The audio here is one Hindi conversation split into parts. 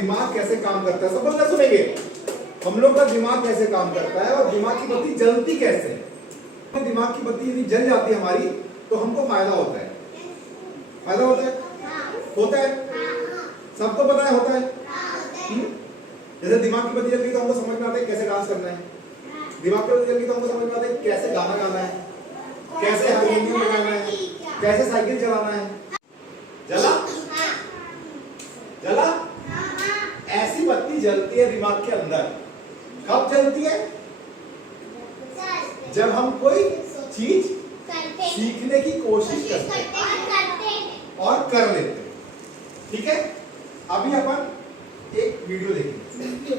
दिमाग कैसे काम करता है, सब लोग सुनेंगे हम लोग का दिमाग कैसे काम करता है और दिमाग की बत्ती जलती कैसे है। दिमाग की बत्ती यदि जल जाती है हमारी तो हमको फायदा होता है, फायदा होता है, होता है, सबको पता है होता है। जैसे दिमाग की बत्ती जल गई तो हमको समझ में आता है कैसे डांस करना है, दिमाग की बत्ती जल गई तो हमको समझ में आता है कैसे गाना गाना है, कैसे हारमोनियम बजाना है, कैसे साइकिल चलाना है। जला जला ऐसी बत्ती जलती है दिमाग के अंदर। कब जलती है? जब हम कोई चीज सीखने की कोशिश करते हैं और कर लेते हैं। ठीक है, अभी अपन एक वीडियो देखेंगे।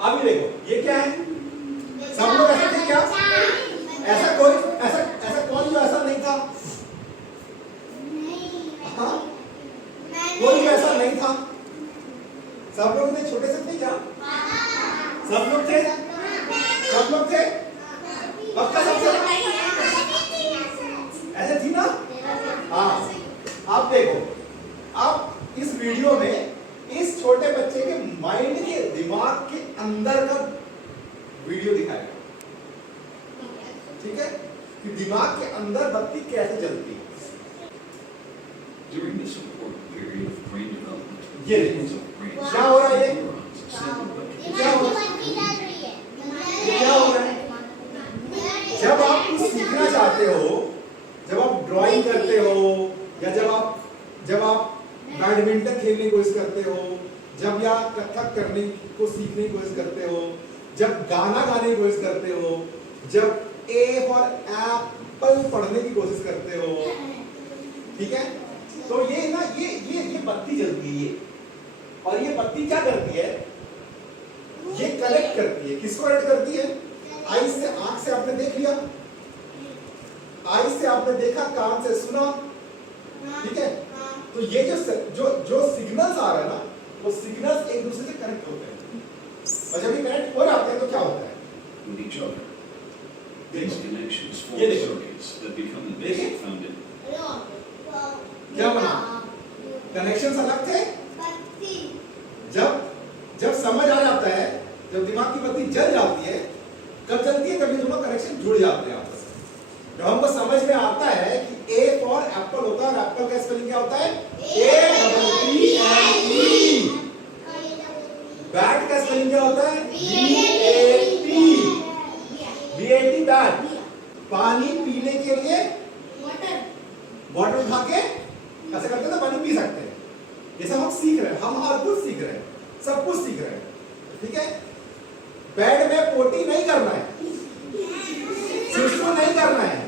अभी देखो ये क्या है, सब लोग ऐसे थे क्या? ऐसा कौन जो ऐसा नहीं था? हाँ, कोई ऐसा नहीं था। सब लोग थे, छोटे से थे क्या? सब लोग थे, सब लोग थे, पक्का सब थे, ऐसे थी ना? हाँ, आप देखो, अब इस वीडियो में इस छोटे बच्चे के माइंड के दिमाग के अंदर का वीडियो दिखाएगा। ठीक है, कि दिमाग के अंदर बत्ती कैसे जलती है। During this important period of brain development, ये क्या हो रहा है? ये क्या हो रहा है? जब आप कुछ सीखना चाहते हो, जब आप ड्राइंग करते हो या जब आप बैडमिंटन खेलने की कोशिश करते हो, जब या कथक करने को सीखने की कोशिश करते हो, जब गाना गाने की कोशिश करते हो, जब ए फॉर एप्पल पढ़ने की कोशिश करते हो, ठीक है, तो ये ना ये बत्ती जलती है ये, और ये बत्ती क्या करती है? ये कनेक्ट करती है। किसको कनेक्ट करती है? आई से, आंख से आपने देख लिया, आई से आपने देखा, कान से सुना, ठीक है, तो ये जो सिग्नल्स आ रहा है ना, वो सिग्नल्स एक दूसरे से कनेक्ट होते हैं, और जब ये कनेक्ट हो जाते हैं तो क्या होता है? with each other. These connections form circuits that become the basic foundation. क्या बना? कनेक्शंस अलग थे। जब समझ आ जाता है, जब दिमाग की बत्ती जल जाती है, कब जलती है? कभी दोनों कनेक्शन जुड़ जाते हैं आपस में। जब हमको समझ में आता है कि ए फॉर एप्पल होता है, और एप्पल का स्पेलिंग क्या होता है? A-double-P-L-E। बैट का स्पेलिंग क्या होता है? B-A-T। B-A-T bat. पानी पीने के लिए वाटर उठा के ऐसे करते हैं तो पानी पी सकते हैं। ये सब हम सीख रहे हैं, हम हर कुछ सीख रहे हैं, सब कुछ सीख रहे हैं, ठीक है। बेड में पोटी नहीं करना है, सुसु नहीं करना है,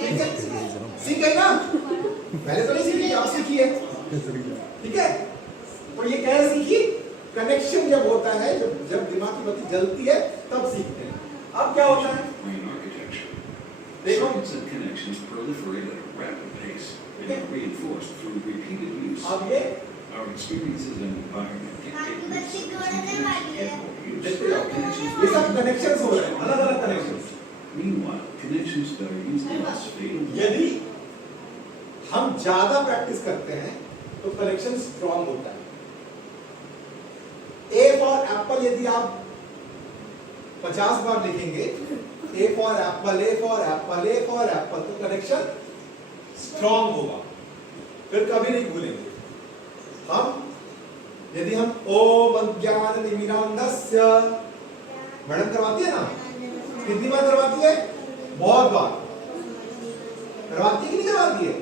ठीक है, सीख गए ना? पहले तो नहीं सीखी, आप सीखिए, ठीक है। तो ये कैसे सीखी? कनेक्शन जब होता है, जब दिमाग की बत्ती जलती है तब सीखते हैं। अब क्या होता है? Brain architecture. देखो, Circuits and connections proliferate at a rapid pace and are reinforced through repeated use. अब ये Our experiences and environment dictate which circuits and connections get more use. देखते जाओ, ये सब कनेक्शंस हो रहे हैं, अलग-अलग connections. Meanwhile, connections that are used less fade away. यदि हम ज्यादा प्रैक्टिस करते हैं तो कनेक्शन स्ट्रॉन्ग होता है। ए फॉर एप्पल यदि आप 50 बार लिखेंगे, A for Apple, A for Apple, A for Apple, तो कनेक्शन स्ट्रॉन्ग होगा, फिर कभी नहीं भूलेंगे। यदि हम ओम अज्ञानतिमिरान्धस्य, मैडम करवाती है ना, कितनी बार करवाती है? बहुत बार करवाती है कि नहीं करवाती है?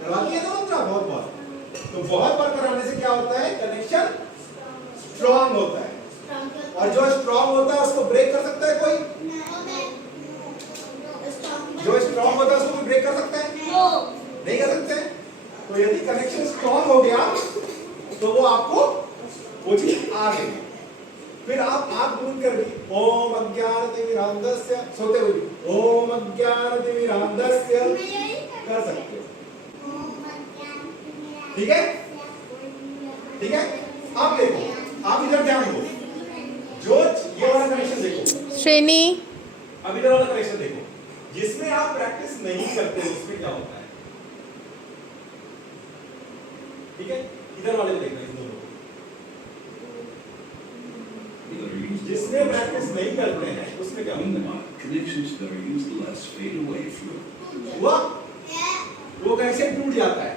करवाती है ना मंत्रा, बहुत बार। तो बहुत बार कराने से क्या होता है? कनेक्शन स्ट्रॉन्ग होता है, और जो स्ट्रॉन्ग होता है उसको ब्रेक कर सकता है कोई? जो स्ट्रॉन्ग होता है उसको कोई ब्रेक कर सकता है? नहीं कर सकते। तो यदि कनेक्शन स्ट्रॉन्ग हो गया तो वो आपको वो चीज आ गई, फिर आप आंख बंद कर दी, ओम अज्ञानतिमिरान्धस्य, सोते हुए ओम अज्ञानतिमिरान्धस्य कर सकते हो, ठीक है, ठीक है। अब देखो, आप इधर ध्यान दो, जो ये वाला कनेक्शन देखो, श्रेणी, अब इधर वाला कनेक्शन देखो, जिसमें आप प्रैक्टिस नहीं करते उसमें क्या होता है, ठीक है। इधर वाले को देखना, इन दोनों को। that are used जिसमें प्रैक्टिस नहीं करते हैं उसमें क्या होता है? connections that are used less fade away through. हुआ वो कनेक्शन टूट जाता है।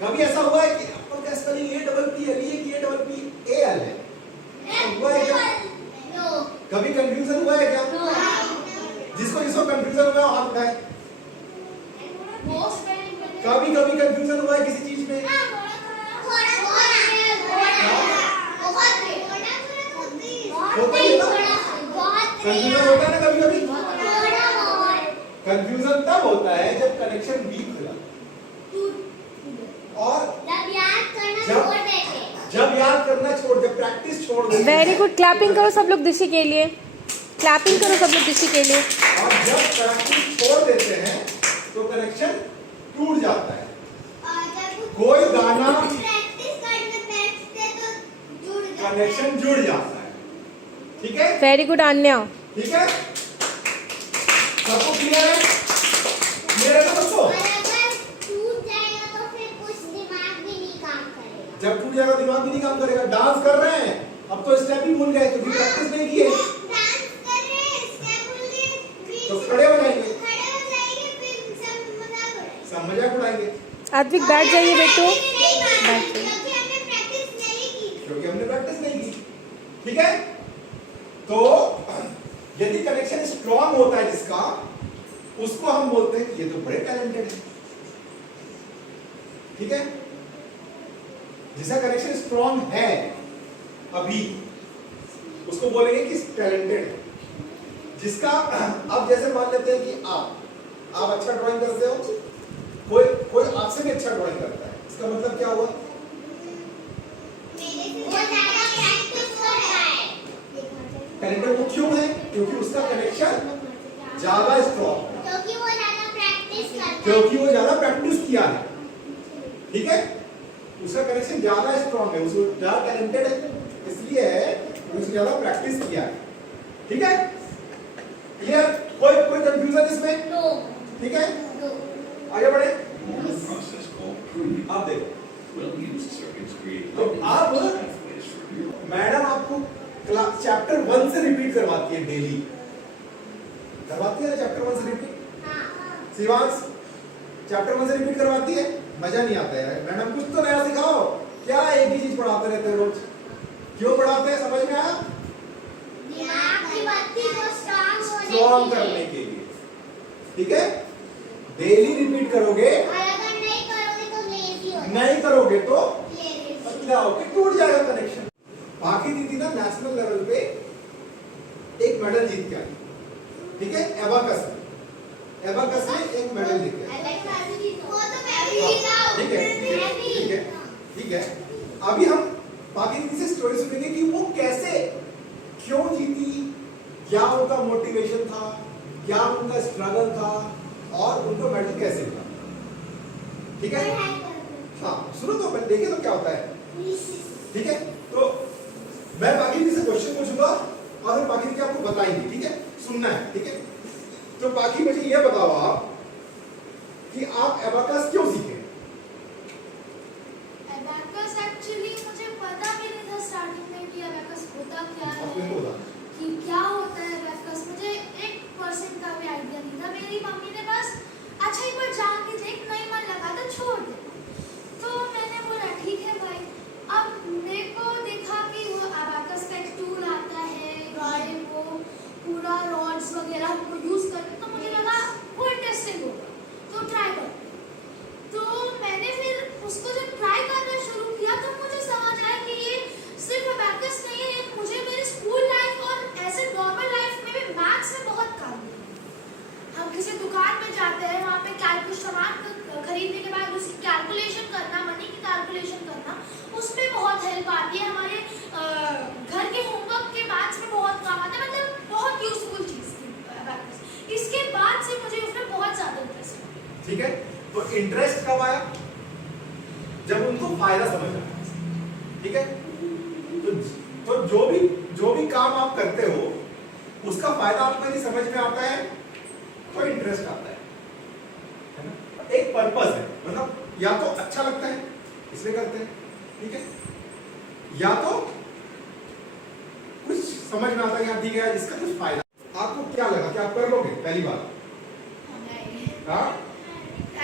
कभी ऐसा हुआ है कि अपन का spelling A double P L A की A double P A L है, हुआ है क्या? कभी कंफ्यूजन हुआ है क्या? जिसको जिसको कंफ्यूजन हुआ है हाथ उठाए। कभी कभी कंफ्यूजन हुआ है किसी चीज में? होता है ना, कंफ्यूजन होता है ना कभी कभी। कंफ्यूजन तब होता है जब कनेक्शन वीक हो जाता है और जब याद करना छोड़ दे, प्रैक्टिस छोड़ दे। वेरी गुड, क्लैपिंग करो सब लोग दिशी के लिए, क्लैपिंग करो सब लोग दिशी के लिए। और जब प्रैक्टिस छोड़ देते हैं तो कनेक्शन टूट जाता है। कोई गाना कनेक्शन जुड़ जाता है, ठीक है? Very good Anya. ठीक है, सबको क्लियर है? क्लियर है ना दोस्तों? जब टूट जाएगा दिमाग भी नहीं काम करेगा। डांस कर रहे हैं, अब तो स्टेप ही भूल गए क्योंकि प्रैक्टिस नहीं किए, तो खड़े हो जाएंगे, सब मजाक उड़ाएंगे। आद्विक बैठ जाइए बेटो, क्योंकि हमने प्रैक्टिस नहीं की, ठीक है? तो यदि कनेक्शन स्ट्रॉन्ग होता है जिसका, उसको हम बोलते हैं कि ये तो बड़े टैलेंटेड है, ठीक है? जिसका कनेक्शन स्ट्रॉन्ग है अभी, उसको बोलेंगे कि टैलेंटेड है। जिसका अब जैसे मान लेते हैं कि आप अच्छा ड्राइंग करते हो, कोई आपसे भी अच्छा ड्राइंग करता है, इसका मतलब क्या हुआ? टैलेंटेड वो क्यों है? क्योंकि उसका कनेक्शन ज्यादा स्ट्रॉन्ग है, क्योंकि वो ज्यादा प्रैक्टिस किया है, ठीक है? उसका कनेक्शन ज्यादा स्ट्रॉन्ग है, उसको ज्यादा टैलेंटेड है, इसलिए है उसने ज्यादा प्रैक्टिस किया है, ठीक है? क्लियर? कोई कंफ्यूजन इसमें? ठीक है, आगे बढ़े। Process called pruning. आप देखो, Well-used circuits create तो आप pathways for new. मैडम आपको क्लास चैप्टर 1 से रिपीट करवाती है डेली, करवाती है ना चैप्टर 1 से रिपीट? शिवांश चैप्टर 1 से रिपीट करवाती है? मजा नहीं आता है मैडम, कुछ तो नया सिखाओ। क्या एक ही चीज पढ़ाते रहते हैं रोज? क्यों पढ़ाते हैं, समझ में आया? स्ट्रॉन्ग करने के लिए, ठीक है? डेली रिपीट करोगे, नहीं करोगे तो पतला होके टूट जाएगा कनेक्शन। बाकी दीदी ना नेशनल लेवल पे एक मेडल जीत के आई, ठीक है? एबाकस में एक मेडल जीत के आई, ठीक है। अभी हम बाकी दीदी से स्टोरी सुनेंगे कि वो कैसे, क्यों जीती, क्या उनका मोटिवेशन था, क्या उनका स्ट्रगल था और उनको मेडल कैसे मिला, ठीक है? हाँ सुनो तो, देखिए तो क्या होता है, ठीक है? तो मैं बाकी दीदी से क्वेश्चन पूछूंगा और फिर बाकी दीदी आपको बताएंगे, ठीक है? सुनना है, ठीक है? तो बाकी मुझे ये बताओ आप कि आप एबाकस क्यों सीखे? एबाकस एक्चुअली मुझे पता भी नहीं था स्टार्टिंग में कि एबाकस होता क्या है, कि क्या होता है एबाकस। मुझे 1% का भी आइडिया नहीं था। मेरी मम्मी ने बस अच्छा एक बार जाके देख, नहीं मन लगा तो छोड़ दे। तो मैंने बोला ठीक है भाई। अब मेरे को देखा कि वो एबाकस का एक टूल आता है, वो पूरा रॉड्स वगैरह को यूज़ करके, तो मुझे लगा वो इंटरेस्टिंग होगा, तो ट्राई कर। तो मैंने फिर उसको जब ट्राई करना शुरू किया तो मुझे समझ आया कि ये सिर्फ एबाकस नहीं है, मुझे मेरे स्कूल लाइफ और ऐसे नॉर्मल लाइफ में भी मैथ्स में बहुत काम दिया। हम किसी दुकान में जाते हैं, वहाँ पे सामान खरीदने के बाद उसकी कैलकुलेशन करना, मनी की कैलकुलेशन करना, उसमें बहुत हेल्प आती है। हमारे घर के होमवर्क के मैथ्स में बहुत काम आता है, मतलब बहुत यूजफुल चीज़ थी एबाकस। इसके बाद से मुझे उसमें बहुत ज़्यादा इंटरेस्ट है। ठीक है, तो इंटरेस्ट कब आया? जब उनको फायदा समझ आया, ठीक है? तो जो भी काम आप करते हो उसका फायदा आपको यदि समझ में आता है तो इंटरेस्ट आता है ना? एक पर्पस है, मतलब या तो अच्छा लगता है इसलिए करते हैं, ठीक है, या तो कुछ समझ में आता है कि ठीक है इसका कुछ फायदा, आपको क्या लगा कि आप कर लोगे पहली बार? हाँ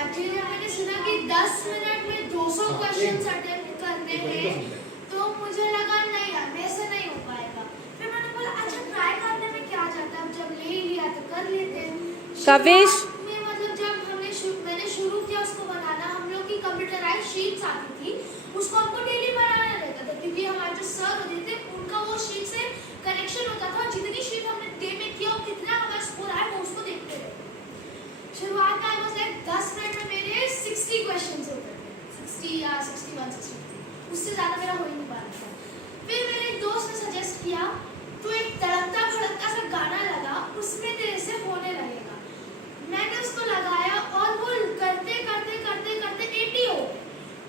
एक्चुअली मैंने सुना कि 10 मिनट में 200 हाँ, क्वेश्चंस अटेंड करने वही तो हैं, सुनते हैं। तो मुझे लगा नहीं यार मेरे से नहीं हो पाएगा। फिर मैंने बोला अच्छा ट्राई करने में क्या जाता है, अब जब ले ही लिया तो कर लेते हैं। कावेश। शुरुआत में मतलब जब मैंने शुरू किया उसको बनाना, हम लोग की कंप्यूटराइज शीट्स आती थी, उसको हमको डेली बनाना रहता था क्योंकि हमारे जो सर होते थे उनका वो शीट से कनेक्शन होता था, जितनी शीट हमने डे में किया और कितना हमारा स्कोर आया वो उसको देखते रहे। शुरुआत में आई वाज लाइक 10 मिनट में मेरे 60 क्वेश्चंस होते थे, 60 या 61 62, उससे ज़्यादा मेरा हो ही नहीं पा रहा था। फिर मेरे एक दोस्त ने सजेस्ट किया तो एक तड़कता भड़कता सा गाना लगा, उसमें तेरे से होने लगेगा। मैंने उसको लगाया और वो करते करते करते करते 80 हो गए।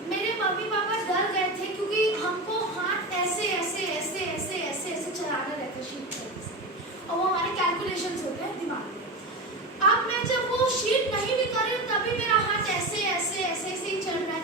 मेरे मम्मी पापा डर गए थे क्योंकि हमको हाथ ऐसे ऐसे ऐसे ऐसे ऐसे ऐसे चलाने रहते शीट से, और वो हमारे कैलकुलेशंस होते हैं दिमाग में। अब मैं जब वो शीट नहीं भी कर रही हूँ तभी मेरा हाथ ऐसे ऐसे ऐसे ऐसे ही चल रहा है।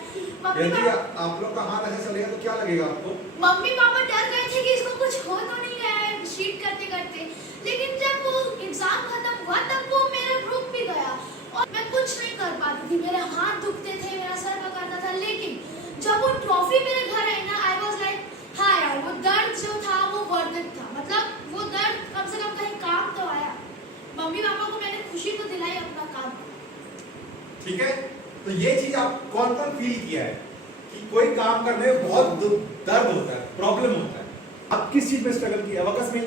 यदि आप लोग का हाथ ऐसे चलेगा तो क्या लगेगा आपको? मम्मी पापा डर गए थे कि इसको कुछ हो तो नहीं गया है शीट करते करते, लेकिन जब वो एग्जाम खत्म हुआ तब वो मेरा रुक भी गया और मैं कुछ नहीं कर पाती थी, मेरे हाथ दुखते थे, मेरा सर पकड़ता था। लेकिन जब वो ट्रॉफी मेरे घर आई ना, आई वाज लाइक हाँ यार वो दर्द जो था वो वर्थ इट था, मतलब वो दर्द कम से कम कहीं काम तो आया। मम्मी पापा को मैंने खुशी तो दिलाई अपना काम। ठीक है, तो ये चीज आप कौन कौन फील किया है कि कोई काम करने में बहुत दर्द होता है, प्रॉब्लम होता है? आप किस चीज में स्ट्रगल किया? वकस में,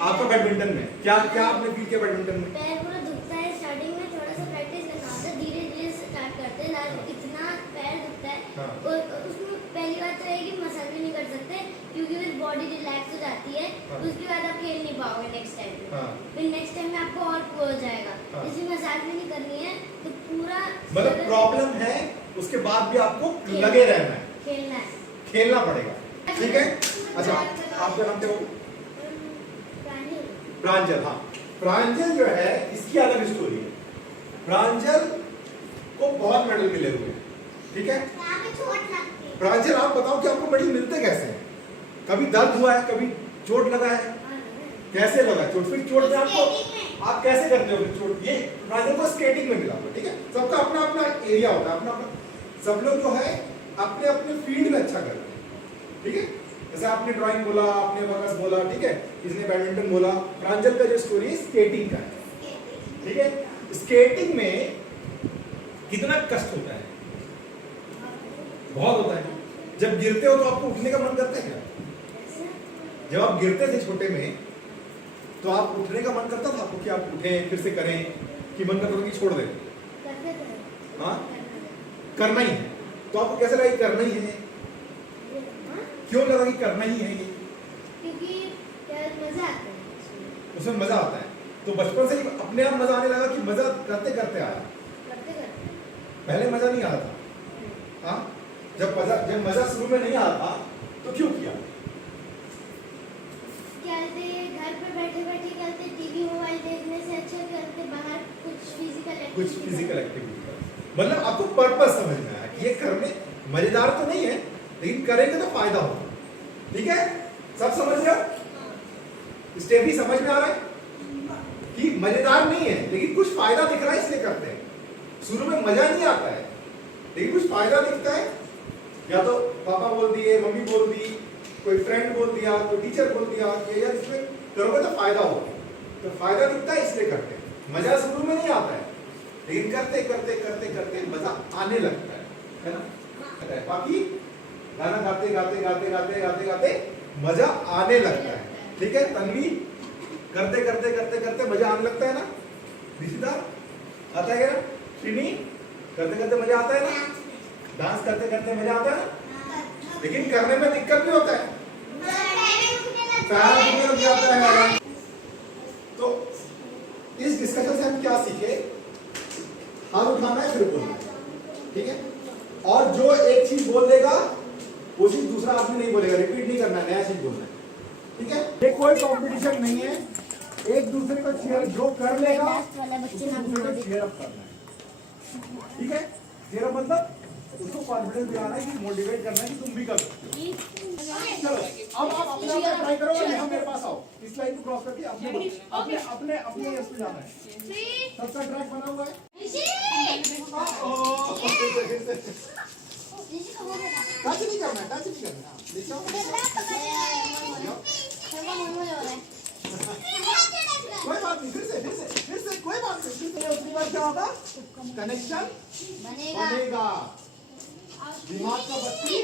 आपका बैडमिंटन में क्या क्या आपने फील किया बैडमिंटन में? पैर पूरा दुखता है, स्टार्टिंग में थोड़ा सा प्रैक्टिस करना होता है, धीरे धीरे स्टार्ट करते हैं, इतना पैर दुखता है। हाँ। और उसमें पहली बात तो है कि मसाज भी नहीं कर सकते क्योंकि फिर बॉडी रिलैक्स हो जाती है। हाँ। उसके बाद आप खेल नहीं पाओगे नेक्स्ट टाइम में। हाँ। फिर नेक्स्ट टाइम में आपको और हो जाएगा। हाँ। इसलिए मसाज भी नहीं करनी है तो पूरा मतलब प्रॉब्लम है उसके बाद भी आपको लगे रहना है, खेलना है। खेलना पड़ेगा। ठीक है, अच्छा आपका नाम क्या हो? प्रांजल। हाँ, प्रांजल जो है इसकी अलग स्टोरी है। प्रांजल को बहुत मेडल मिले हुए हैं, ठीक है। प्रांजल आप बताओ कि आपको मेडल मिलते कैसे हैं? कभी दर्द हुआ है, कभी चोट लगा है? कैसे लगा चोट? फिर चोट में आपको आप कैसे करते हो फिर चोट? ये प्रांजल को स्केटिंग में मिला हुआ, ठीक है। सबका अपना अपना एरिया होता है, अपना अपना, सब लोग जो है अपने अपने फील्ड में अच्छा करते हैं, ठीक है। जैसे आपने ड्राइंग बोला, आपने वकस बोला, ठीक है, इसने बैडमिंटन बोला। प्रांजल का जो स्टोरी है स्केटिंग का है, ठीक है। स्केटिंग में कितना कष्ट होता है? बहुत होता है। जब गिरते हो तो आपको उठने का मन करता है क्या? जब आप गिरते थे छोटे में तो आप उठने का मन करता था आपको कि आप उठें फिर से करें, कि मन करता था कि छोड़ दें? हाँ, करना ही है। तो आपको कैसा लगा कि करना ही है? क्यों लगा कि करना ही है ये? क्योंकि मजा आता है उसमें मजा आता है। तो बचपन से ही अपने आप मजा आने लगा कि मजा करते करते आया? करते करते। पहले मजा नहीं आता था? हाँ, जब मजा शुरू में नहीं आता था तो क्यों किया? खेलते घर पे बैठे बैठे खेलते, टीवी मोबाइल देखने से अच्छा खेलते बाहर कुछ फिजिकल एक्टिविटी का मतलब आपको पर्पस समझ में आया कि ये करने मजेदार तो नहीं है लेकिन करेंगे तो फायदा होगा, ठीक है। सब समझ रहे हो? स्टेप भी समझ में आ रहा है कि मजेदार नहीं है लेकिन कुछ फायदा दिख रहा है इसलिए करते हैं। शुरू में मजा नहीं आता है लेकिन कुछ फायदा दिखता है, या तो पापा बोल दिए, मम्मी बोल दी, कोई फ्रेंड बोल दिया, कोई टीचर बोल दिया कि यार इसमें करोगे तो फायदा होगा, तो फायदा दिखता है इसलिए करते हैं। मजा शुरू में नहीं आता है लेकिन करते करते करते करते मजा आने लगता है ना। बाकी गाना गाते गाते गाते गाते गाते गाते मजा आने लगता है, ठीक है। तन्वी करते करते करते करते मजा आने लगता है ना। ऋषिता आता है ना? श्रीनी करते करते मजा आता है ना? डांस करते करते मजा आता है ना? लेकिन करने में दिक्कत भी होता है, पैर दुखने लग जाता है। तो इस डिस्कशन से हम क्या सीखे? हाथ उठाना है फिर बोलना, ठीक है। और जो एक चीज बोल देगा वो चीज दूसरा आदमी नहीं बोलेगा, रिपीट नहीं करना, नया चीज बोलना है, ठीक है। ये कोई कंपटीशन नहीं है, एक दूसरे को चीयर जो कर लेगा उसको दूसरे को चीयर अप करना है, ठीक है। चीयर अप मतलब उसको कॉन्फिडेंस दिलाना है कि मोटिवेट करना है कि तुम भी कर सकते हो। चलो अब आप अपने आप ट्राई करो और यहाँ मेरे पास आओ, इस लाइन को क्रॉस करके अपने अपने अपने अपने इस पे जाना है। सबका ट्रैक बना हुआ है। टच नहीं करना, टच नहीं करना, नीचे आओ। कोई बात नहीं, फिर से कोई बात नहीं, फिर से उतनी बार क्या होगा, कनेक्शन बनेगा, दिमाग का बत्ती